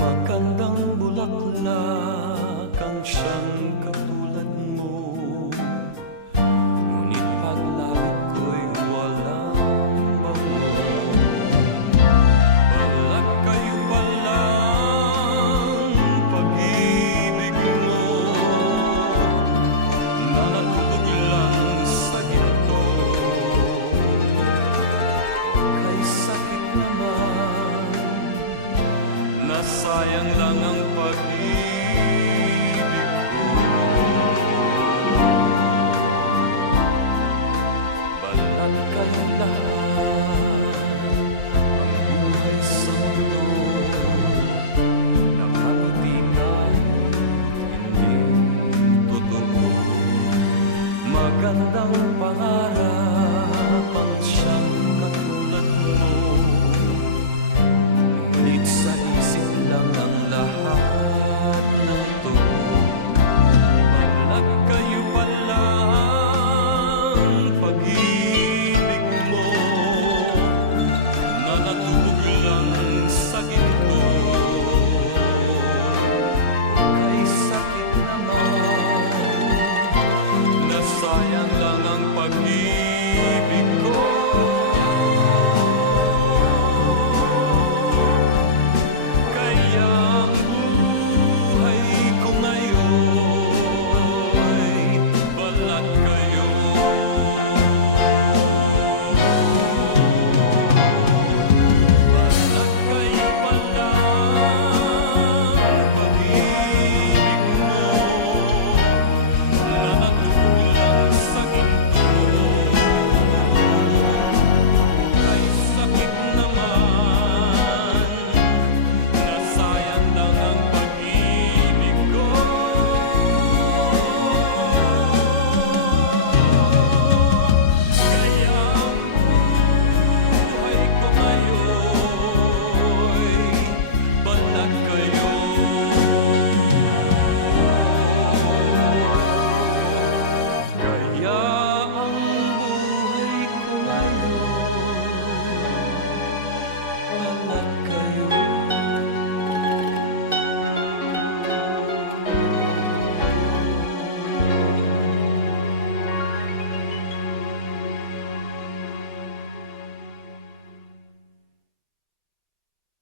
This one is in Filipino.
Magandang bulaklak ang siyang katulad mo, ngunit paglapit ko'y walang bango. Balat kayo palang pag-ibig mo, na natutog lang sa ginto. Kay sakit naman, nasayang lang ang pag-ibig ko. Balat kayo lahat, ang buhay sa mundo, nakangiti kahit hindi totoo. Magandang pangarap ang siyang katulad mo, ngunit sa